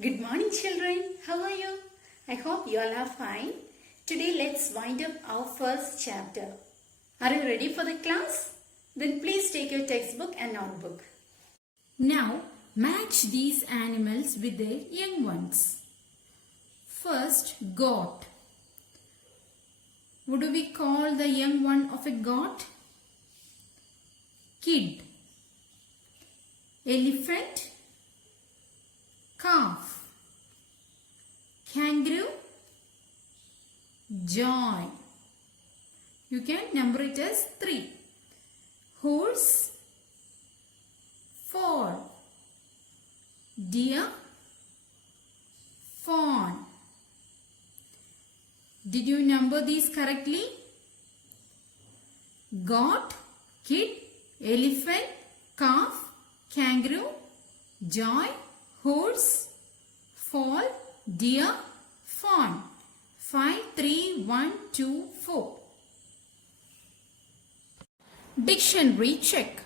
Good morning children, how are you? I hope you all are fine. Today let's wind up our first chapter. Are you ready for the class? Then please take your textbook and notebook. Now match these animals with their young ones. First, goat. What do we call the young one of a goat? Kid. Elephant. Calf. Kangaroo. Joy. You can number it as 3. Horse. 4. Deer. Fawn. Did you number these correctly? Goat, kid, elephant, calf, kangaroo, joy, horse, foal, deer, fawn. 5, 3, 1, 2, 4. Dictionary check.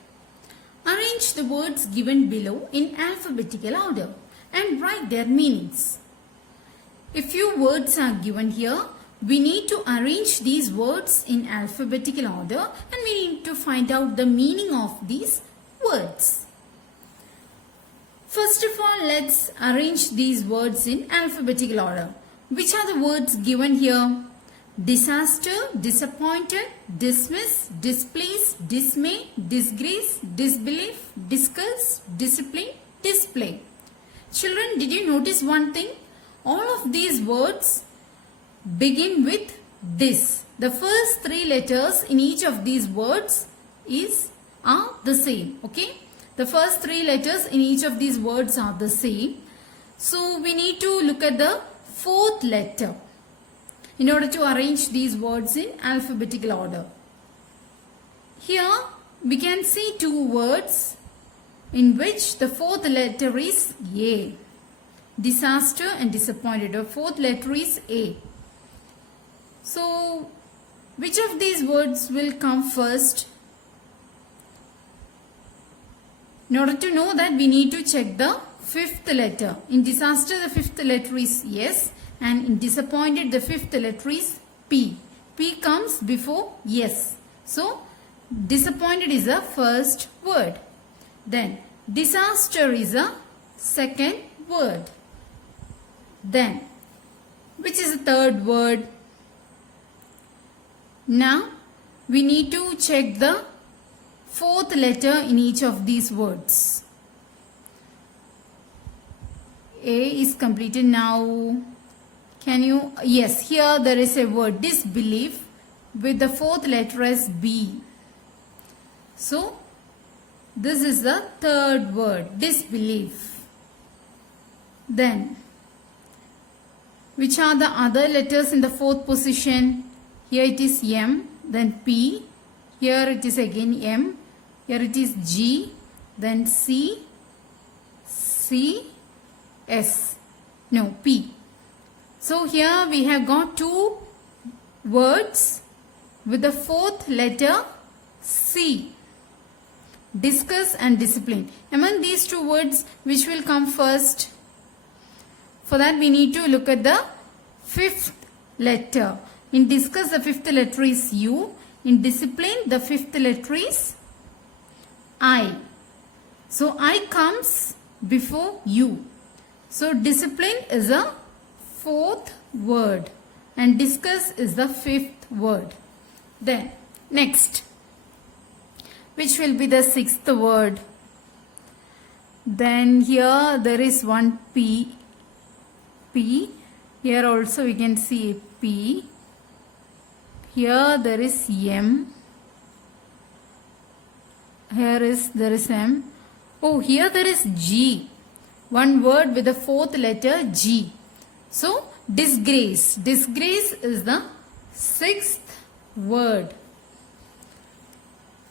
Arrange the words given below in alphabetical order and write their meanings. A few words are given here. We need to arrange these words in alphabetical order and we need to find out the meaning of these words. First of all, let's arrange these words in alphabetical order. Which are the words given here? Disaster, disappointed, dismiss, displease, dismay, disgrace, disbelief, discuss, discipline, display. Children, did you notice one thing? All of these words begin with this. The first 3 letters in each of these words are the same. Okay? The first 3 letters in each of these words are the same. So we need to look at the 4th letter in order to arrange these words in alphabetical order. Here we can see 2 words in which the 4th letter is A. Disaster and disappointed. The 4th letter is A. So, which of these words will come first? In order to know that, we need to check the 5th letter. In disaster, the 5th letter is S, and in disappointed, the 5th letter is P. P comes before S. So, disappointed is the first word. Then, disaster is the second word. Then, which is the 3rd word? Now, we need to check the 4th letter in each of these words. A is completed now. Can you? Yes, here there is a word disbelief with the 4th letter as B. So, this is the 3rd word, disbelief. Then, which are the other letters in the 4th position? Here it is M, then P, here it is again M, here it is G, then C, C, S, no P. So here we have got 2 words with the 4th letter C. Discuss and discipline. Among these 2 words, which will come first? For that we need to look at the 5th letter. In discuss, the 5th letter is U. In discipline, the 5th letter is I. So, I comes before U. So, discipline is a 4th word and discuss is the 5th word. Then, next, which will be the 6th word? Then, here there is one P. P. Here also we can see a P. Here there is M. There is M. Oh, here there is G. One word with the 4th letter G. So, disgrace. Disgrace is the 6th word.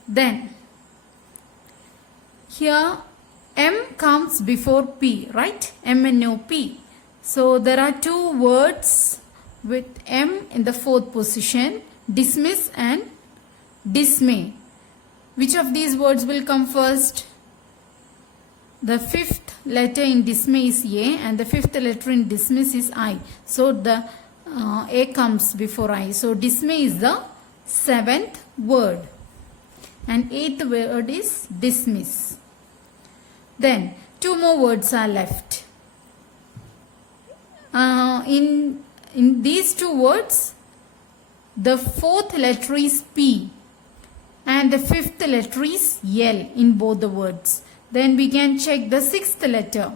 Then, here M comes before P, right? M and no P. So, there are 2 words with M in the 4th position. Dismiss and dismay. Which of these words will come first? The fifth letter in dismay is A and the fifth letter in dismiss is I. So the A comes before I. So dismay is the seventh word. And eighth word is dismiss. Then two more words are left. In these two words, the fourth letter is P and the fifth letter is L in both the words. Then we can check the sixth letter.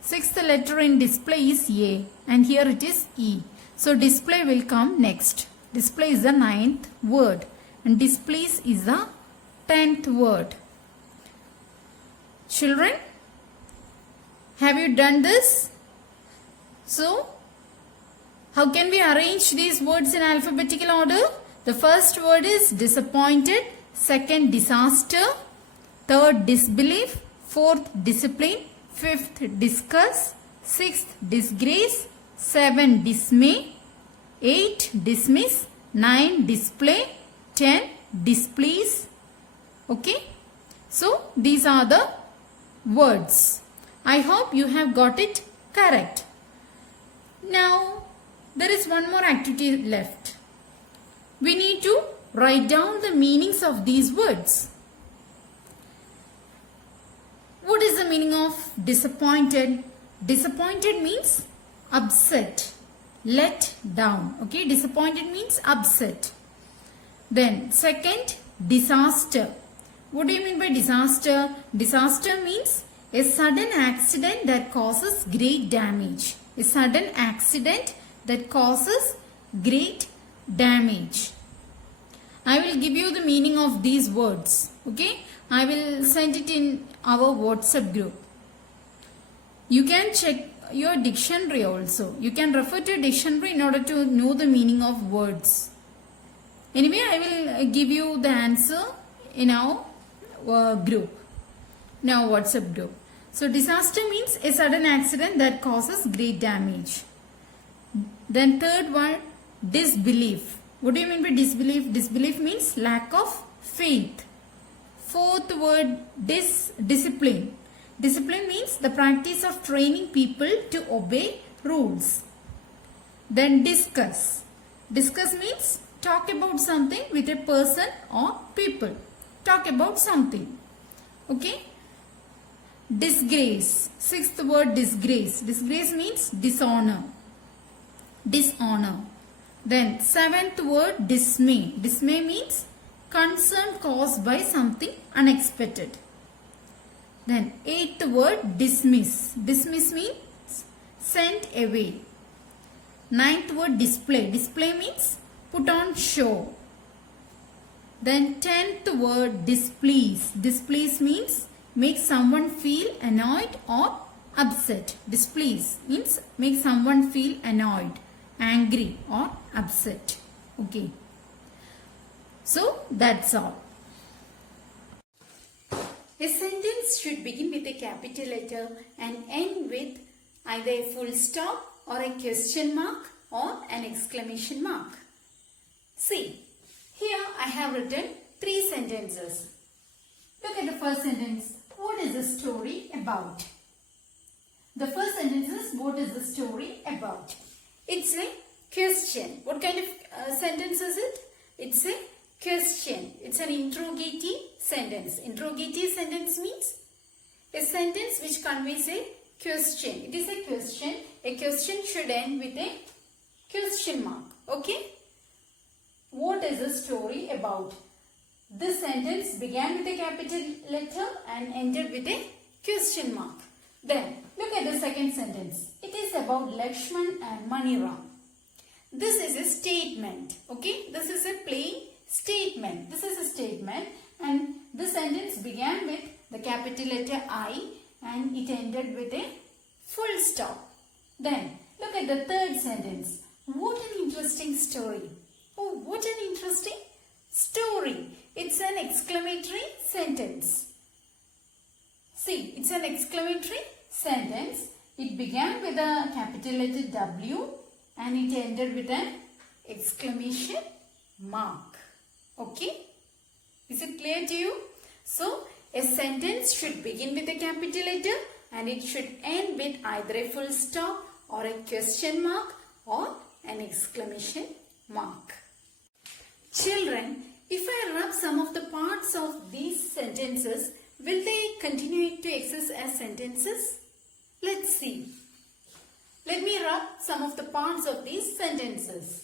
Sixth letter in display is A and here it is E. So display will come next. Display is the ninth word and displease is the 10th word. Children, have you done this? So, how can we arrange these words in alphabetical order? The first word is disappointed, second disaster, third disbelief, fourth discipline, fifth discuss, sixth disgrace, 7 dismay, 8 dismiss, 9 display, 10 displease. Okay, so these are the words. I hope you have got it correct. Now there is one more activity left. We need to write down the meanings of these words. What is the meaning of disappointed? Disappointed means upset, let down. Okay, disappointed means upset. Then second, disaster. What do you mean by disaster? Disaster means a sudden accident that causes great damage. A sudden accident that causes great damage. I will give you the meaning of these words. Okay, I will send it in our WhatsApp group. You can check your dictionary also. You can refer to a dictionary in order to know the meaning of words. Anyway, I will give you the answer in our group, in our WhatsApp group. So disaster means a sudden accident that causes great damage. Then third one, disbelief. What do you mean by disbelief? Disbelief means lack of faith. Fourth word, discipline. Discipline means the practice of training people to obey rules. Then discuss. Discuss means talk about something with a person or people. Talk about something. Okay. Disgrace. Sixth word, disgrace. Disgrace means dishonor. Dishonor. Then seventh word, dismay. Dismay means concern caused by something unexpected. Then eighth word, dismiss. Dismiss means sent away. Ninth word, display. Display means put on show. Then 10th word, displease. Displease means make someone feel annoyed or upset. Displease means make someone feel annoyed, angry or upset. Okay. So that's all. A sentence should begin with a capital letter and end with either a full stop or a question mark or an exclamation mark. See, here I have written 3 sentences. Look at the first sentence. What is the story about? The first sentence is, what is the story about? It's a question. What kind of sentence is it? It's a question. It's an interrogative sentence. Interrogative sentence means a sentence which conveys a question. It is a question. A question should end with a question mark. Okay? What is the story about? This sentence began with a capital letter and ended with a question mark. Then, look at the second sentence. It is about Lakshman and Maniram. This is a statement. Okay? This is a plain statement. This is a statement and this sentence began with the capital letter I and it ended with a full stop. Then, look at the third sentence. What an interesting story. Oh, what an interesting story. It's an exclamatory sentence. See, it's an exclamatory sentence. It began with a capital letter W and it ended with an exclamation mark. Okay? Is it clear to you? So, A sentence should begin with a capital letter and it should end with either a full stop or a question mark or an exclamation mark. Children, if I rub some of the parts of these sentences, will they continue to exist as sentences? Let's see. Let me rub some of the parts of these sentences.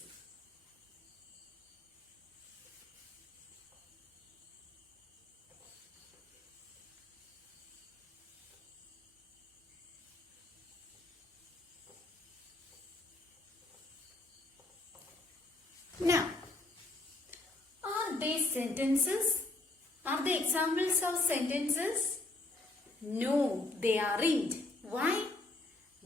Now, are they sentences? Are they examples of sentences? No, they aren't. Why?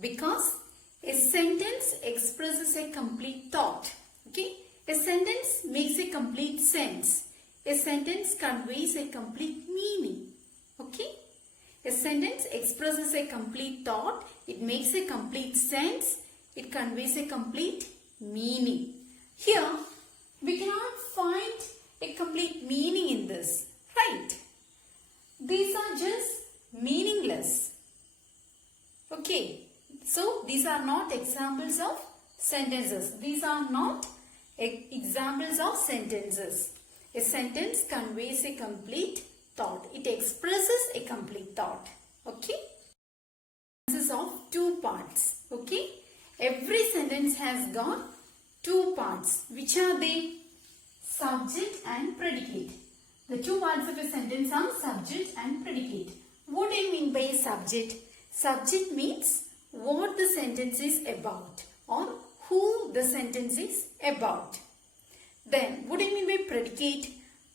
Because a sentence expresses a complete thought. Okay? A sentence makes a complete sense. A sentence conveys a complete meaning. Okay? A sentence expresses a complete thought. It makes a complete sense. It conveys a complete meaning. Here, we cannot find a complete meaning in this, right? These are just meaningless. Okay, so these are not examples of sentences. These are not examples of sentences. A sentence conveys a complete thought. It expresses a complete thought. Okay? Sentences of two parts. Okay? Every sentence has got two parts. Which are they? Subject and predicate. The two parts of a sentence are subject and predicate. What do you mean by subject? Subject means what the sentence is about or who the sentence is about. Then, what do you mean by predicate?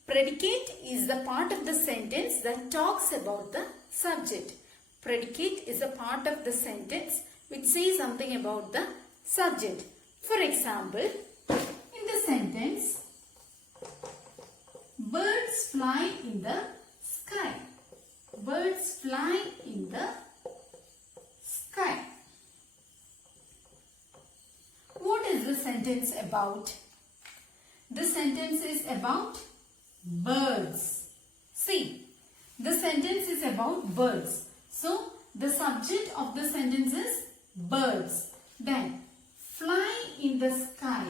Predicate is the part of the sentence that talks about the subject. Predicate is a part of the sentence which says something about the subject. For example, in the sentence, birds fly in the sky. Birds fly in the sky. What is the sentence about? The sentence is about birds. See, the sentence is about birds. So, the subject of the sentence is birds. Then, fly in the sky.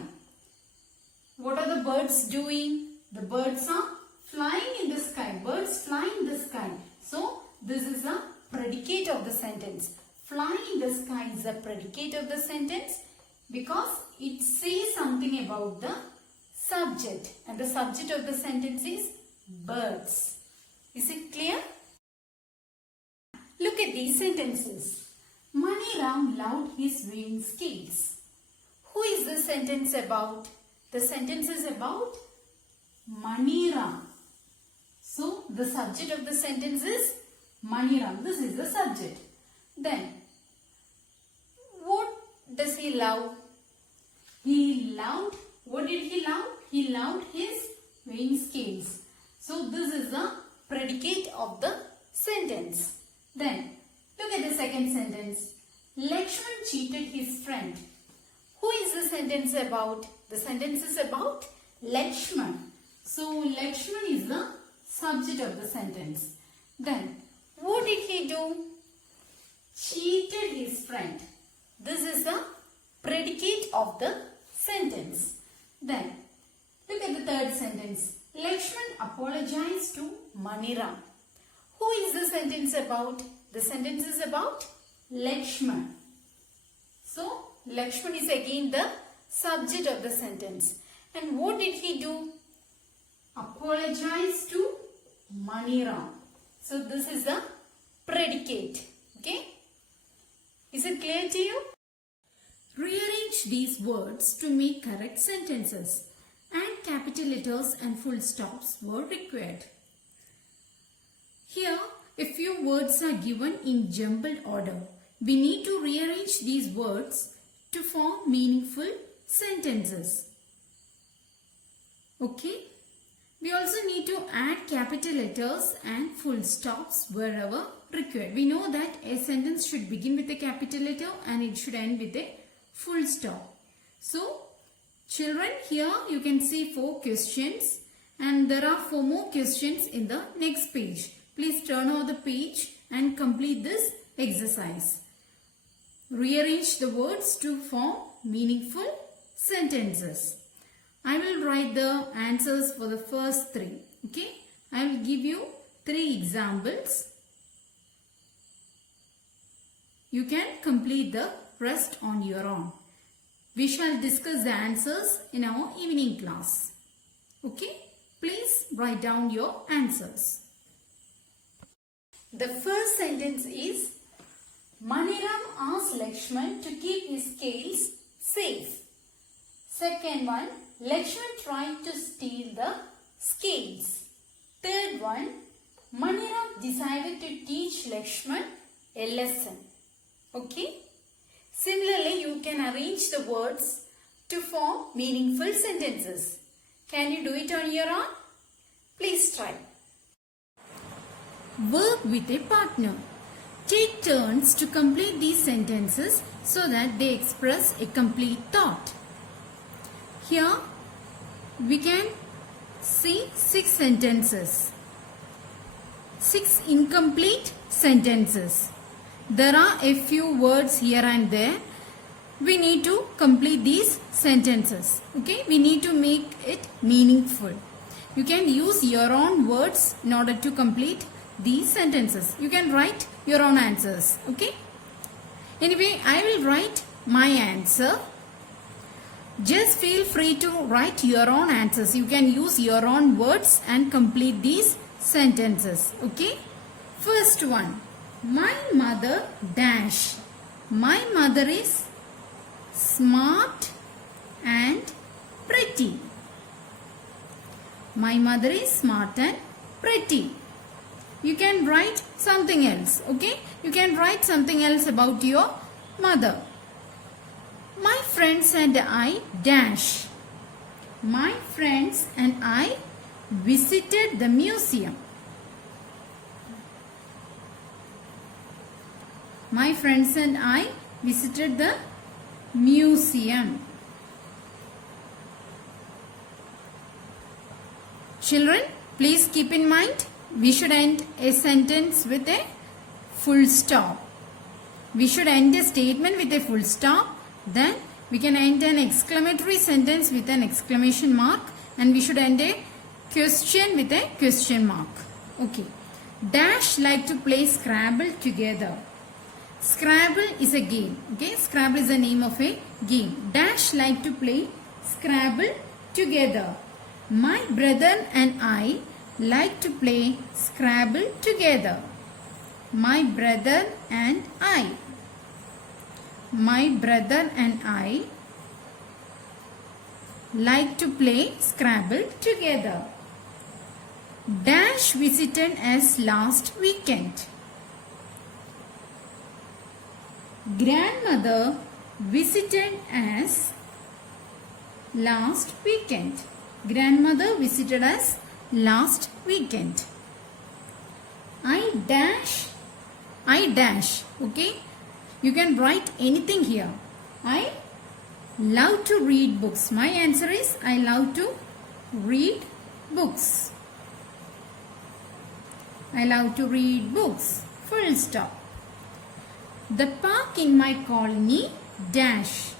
What are the birds doing? The birds are flying in the sky. Birds fly in the sky. So, this is a predicate of the sentence. Fly in the sky is a predicate of the sentence because it says something about the subject. And the subject of the sentence is birds. Is it clear? Look at these sentences. Mani Ram loved his weighing scales. Who is the sentence about? The sentence is about Mani Ram. So, the subject of the sentence is Mani Ram. This is the subject. Then, what does he love? He loved, what did he love? He loved his weighing scales. So, this is the predicate of the sentence. Then, look at the second sentence. Lakshman cheated his friend. Who is the sentence about? The sentence is about Lakshman. So, Lakshman is the subject of the sentence. Then, what did he do? Cheated his friend. This is the predicate of the sentence. Then, look at the third sentence. Lakshman apologized to Mani Ram. Who is the sentence about? The sentence is about Lakshman. So, Lakshman is again the subject of the sentence. And what did he do? Apologize to Mani Ram. So, this is the predicate. Okay? Is it clear to you? Rearrange these words to make correct sentences. And capital letters and full stops were required. Here, a few words are given in jumbled order. We need to rearrange these words to form meaningful sentences. Okay? We also need to add capital letters and full stops wherever required. We know that a sentence should begin with a capital letter and it should end with a full stop. So, children, here you can see 4 questions and there are 4 more questions in the next page. Please turn over the page and complete this exercise. Rearrange the words to form meaningful sentences. I will write the answers for the first three. Okay, I will give you 3 examples. You can complete the rest on your own. We shall discuss the answers in our evening class. Okay, please write down your answers. The first sentence is, Maniram asked Lakshman to keep his scales safe. Second one, Lakshman tried to steal the scales. Third one, Maniram decided to teach Lakshman a lesson. Okay? Similarly, you can arrange the words to form meaningful sentences. Can you do it on your own? Please try. Work with a partner. Take turns to complete these sentences so that they express a complete thought. Here we can see 6 sentences. 6 incomplete sentences. There are a few words here and there. We need to complete these sentences. Okay, we need to make it meaningful. You can use your own words in order to complete these sentences. You can write your own answers. Okay. Anyway, I will write my answer. Just feel free to write your own answers. You can use your own words and complete these sentences. Okay. First one. My mother dash. My mother is smart and pretty. My mother is smart and pretty. You can write something else. Okay. You can write something else about your mother. My friends and I dash. My friends and I visited the museum. My friends and I visited the museum. Children, please keep in mind, we should end a sentence with a full stop. We should end a statement with a full stop. Then we can end an exclamatory sentence with an exclamation mark. And we should end a question with a question mark. Okay. Dash like to play Scrabble together. Scrabble is a game. Okay. Scrabble is the name of a game. Dash like to play Scrabble together. My brother and I like to play Scrabble together. My brother and I. My brother and I like to play Scrabble together. Dash visited us last weekend. Grandmother visited us last weekend. Grandmother visited us last weekend. I dash. Okay. You can write anything here. I love to read books. My answer is I love to read books. I love to read books. Full stop. The park in my colony dash.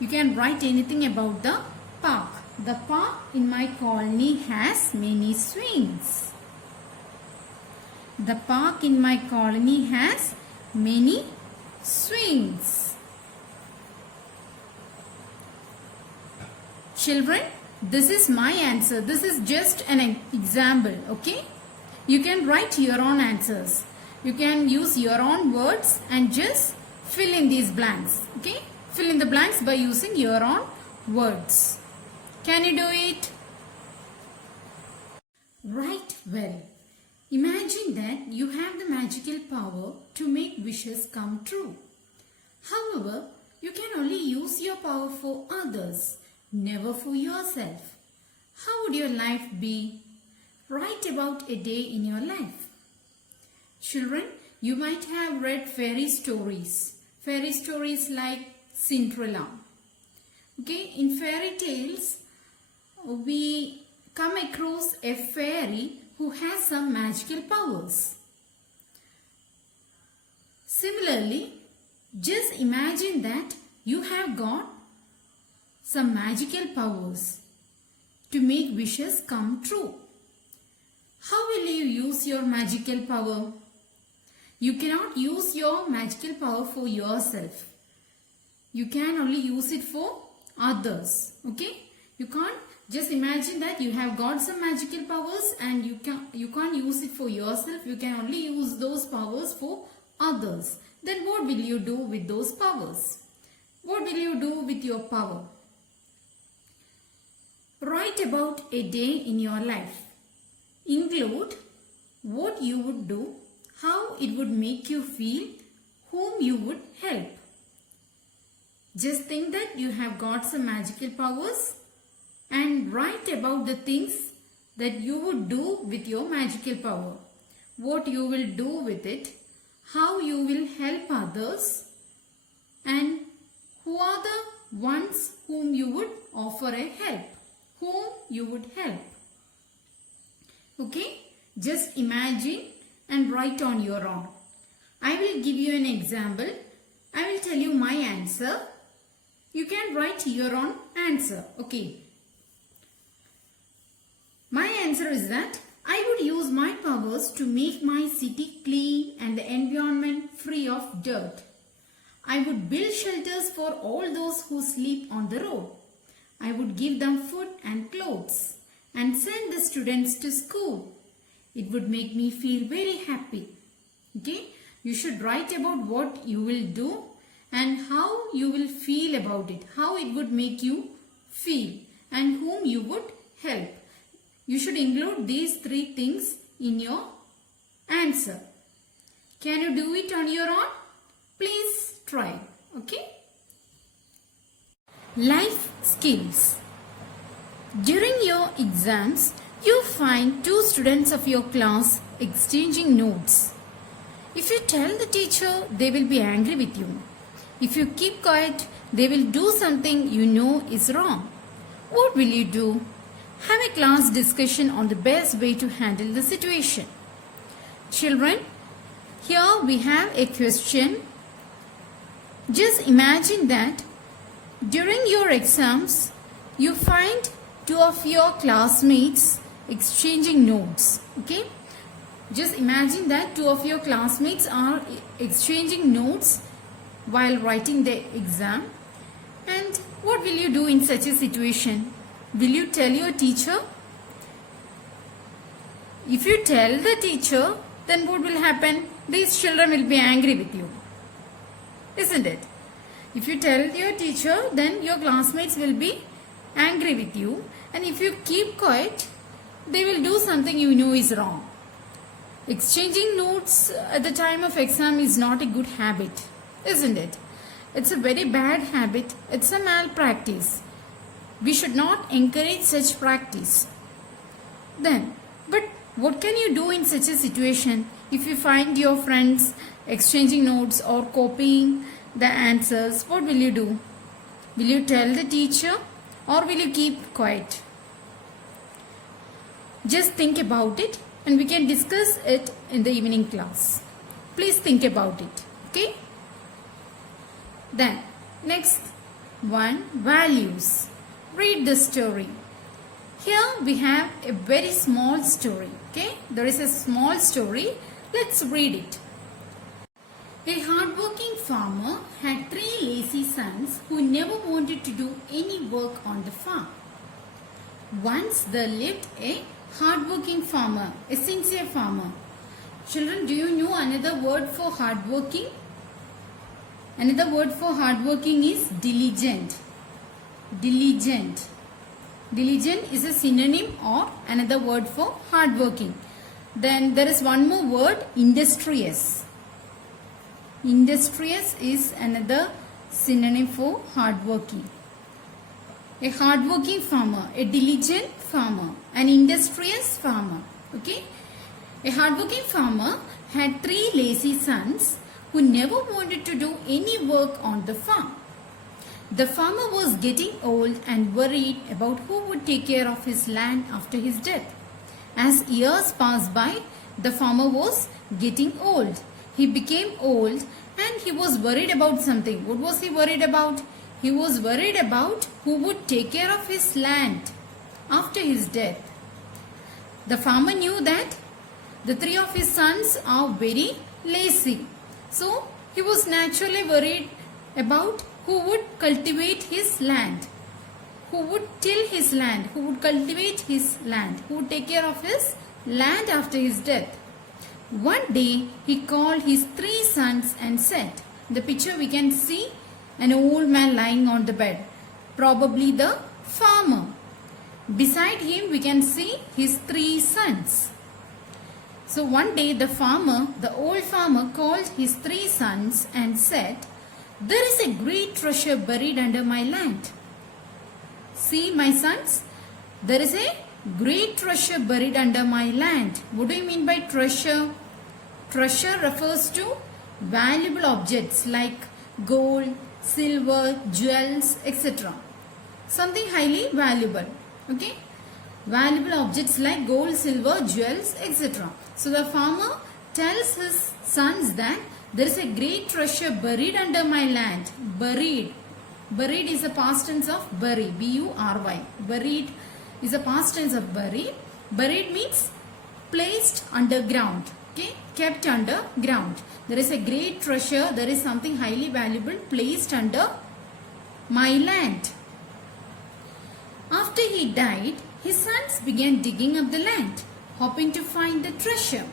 You can write anything about the park. The park in my colony has many swings. The park in my colony has many swings. Children, this is my answer. This is just an example. Okay. You can write your own answers. You can use your own words and just fill in these blanks. Okay. Fill in the blanks by using your own words. Can you do it? Right, well. Imagine that you have the magical power to make wishes come true. However, you can only use your power for others, never for yourself. How would your life be? Write about a day in your life. Children, you might have read fairy stories like Cinderella. Okay, in fairy tales, we come across a fairy who has some magical powers. Similarly, just imagine that you have got some magical powers to make wishes come true. How will you use your magical power? You cannot use your magical power for yourself. You can only use it for others. Okay? You can't just imagine that you have got some magical powers and you can't use it for yourself. You can only use those powers for others. Then what will you do with those powers? What will you do with your power? Write about a day in your life. Include what you would do, how it would make you feel, whom you would help. Just think that you have got some magical powers and write about the things that you would do with your magical power. What you will do with it, how you will help others, and who are the ones whom you would offer a help, whom you would help. Okay, just imagine and write on your own. I will give you an example. I will tell you my answer. You can write your own answer. Okay. My answer is that I would use my powers to make my city clean and the environment free of dirt. I would build shelters for all those who sleep on the road. I would give them food and clothes and send the students to school. It would make me feel very happy. Okay? You should write about what you will do and how you will feel about it. How it would make you feel and whom you would help. You should include these 3 things in your answer. Can you do it on your own? Please try. Okay? Life skills. During your exams, you find 2 students of your class exchanging notes. If you tell the teacher, they will be angry with you. If you keep quiet, they will do something you know is wrong. What will you do? Have a class discussion on the best way to handle the situation. Children, here we have a question. Just imagine that during your exams, you find 2 of your classmates exchanging notes. Okay? Just imagine that 2 of your classmates are exchanging notes while writing the exam. And what will you do in such a situation? Will you tell your teacher? If you tell the teacher, then what will happen? These children will be angry with you. Isn't it? If you tell your teacher, then your classmates will be angry with you. And if you keep quiet, they will do something you know is wrong. Exchanging notes at the time of exam is not a good habit, isn't it? It's a very bad habit. It's a malpractice. We should not encourage such practice. Then, but what can you do in such a situation if you find your friends exchanging notes or copying the answers? What will you do? Will you tell the teacher or will you keep quiet? Just think about it and we can discuss it in the evening class. Please think about it. Okay? Then, next one, values. Read the story. Here we have a very small story. Okay? There is a small story. Let's read it. A hardworking farmer had 3 lazy sons who never wanted to do any work on the farm. Once there lived a hardworking farmer, a sincere farmer. Children, do you know another word for hardworking? Another word for hardworking is diligent. Diligent. Diligent is a synonym or another word for hardworking. Then there is one more word, industrious. Industrious is another synonym for hardworking. A hardworking farmer, a diligent farmer, an industrious farmer. Okay? A hardworking farmer had 3 lazy sons who never wanted to do any work on the farm. The farmer was getting old and worried about who would take care of his land after his death. As years passed by, the farmer was getting old. he became old and he was worried about something. What was he worried about? He was worried about who would take care of his land after his death. The farmer knew that the three of his sons are very lazy. So he was naturally worried about who would cultivate his land, who would till his land, who would cultivate his land, who would take care of his land after his death. One day he called his three sons and said, in the picture we can see an old man lying on the bed, probably the farmer. Beside him we can see his three sons. So one day the old farmer called his three sons and said, there is a great treasure buried under my land. See, my sons, there is a great treasure buried under my land. What do you mean by treasure? Treasure refers to valuable objects like gold, silver, jewels, etc. Something highly valuable. Okay? Valuable objects like gold, silver, jewels, etc. So the farmer tells his sons that there is a great treasure buried under my land. Buried. Buried is a past tense of bury. B-U-R-Y. Buried is a past tense of bury. Buried means placed underground. Okay? Kept underground. There is a great treasure. There is something highly valuable placed under my land. After he died, his sons began digging up the land, hoping to find the treasure.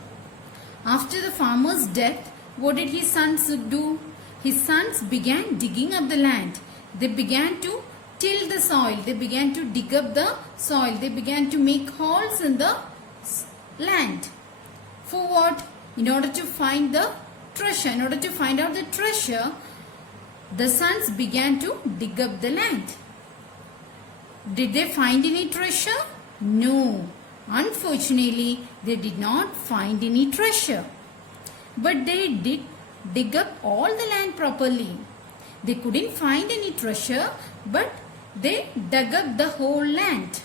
After the farmer's death, what did his sons do? His sons began digging up the land. They began to till the soil. They began to dig up the soil. They began to make holes in the land. For what? In order to find the treasure. In order to find out the treasure, the sons began to dig up the land. Did they find any treasure? No. Unfortunately, they did not find any treasure. But they did dig up all the land properly. They couldn't find any treasure, but they dug up the whole land.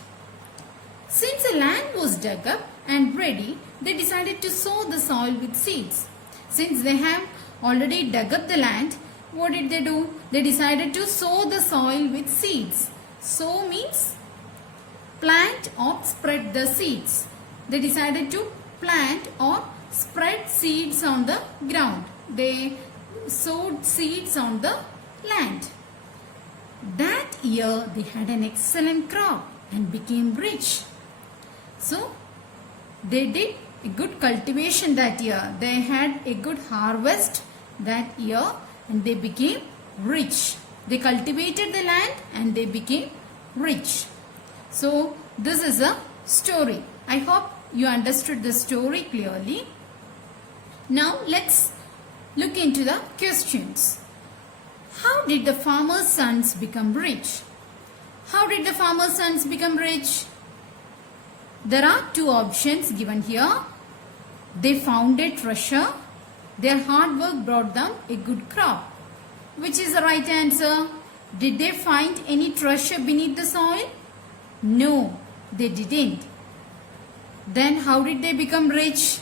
Since the land was dug up and ready, they decided to sow the soil with seeds. Since they have already dug up the land, what did they do? They decided to sow the soil with seeds. Sow means plant or spread the seeds. They decided to plant or spread seeds on the ground. They sowed seeds on the land. That year they had an excellent crop and became rich. So they did a good cultivation that year. They had a good harvest that year and they became rich. They cultivated the land and they became rich. So this is a story. I hope you understood the story clearly. Now let's look into the questions. How did the farmer's sons become rich? How did the farmer's sons become rich? There are two options given here. They found a treasure. Their hard work brought them a good crop. Which is the right answer? Did they find any treasure beneath the soil? No, they didn't. Then how did they become rich?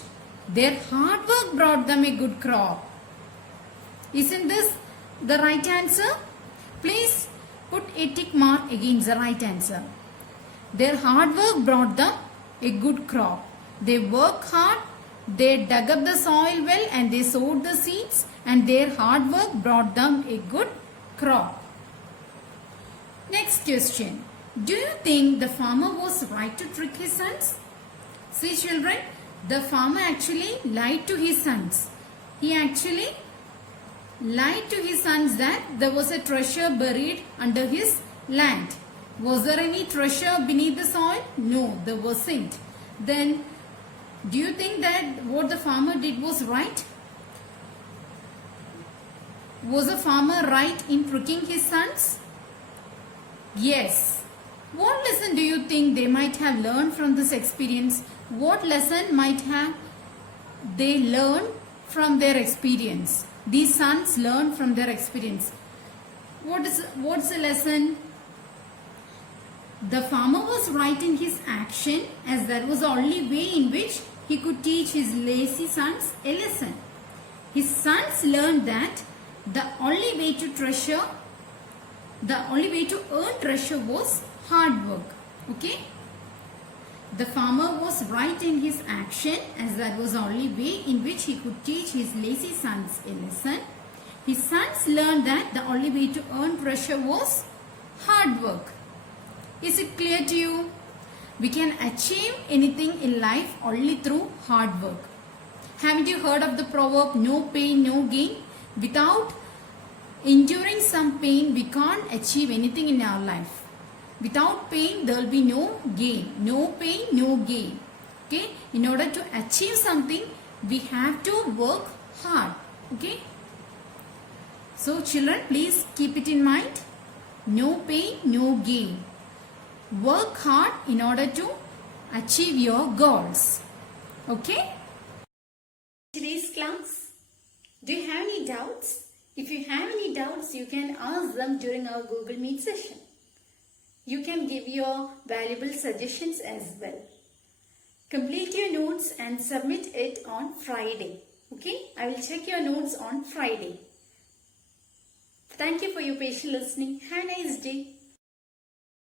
Their hard work brought them a good crop. Isn't this the right answer? Please put a tick mark against the right answer. Their hard work brought them a good crop. They worked hard, they dug up the soil well and they sowed the seeds and their hard work brought them a good crop. Next question. Do you think the farmer was right to trick his sons? See children, the farmer actually lied to his sons. He actually lied to his sons that there was a treasure buried under his land. Was there any treasure beneath the soil? No, there wasn't. Then do you think that what the farmer did was right? Was the farmer right in tricking his sons? Yes. What lesson do you think they might have learned from this experience? What lesson might have they learned from their experience? These sons learned from their experience. What's the lesson? The farmer was right in his action as that was the only way in which he could teach his lazy sons a lesson. His sons learned that the only way to earn treasure was hard work. Okay? The farmer was right in his action, as that was the only way in which he could teach his lazy sons a lesson. His sons learned that the only way to earn treasure was hard work. Is it clear to you? We can achieve anything in life only through hard work. Haven't you heard of the proverb, no pain, no gain? Without enduring some pain, we can't achieve anything in our life. Without pain, there will be no gain. No pain, no gain. Okay? In order to achieve something, we have to work hard. Okay? So children, please keep it in mind. No pain, no gain. Work hard in order to achieve your goals. Okay? Today's class. Do you have any doubts? If you have any doubts, you can ask them during our Google Meet session. You can give your valuable suggestions as well. Complete your notes and submit it on Friday. Okay? I will check your notes on Friday. Thank you for your patient listening. Have a nice day.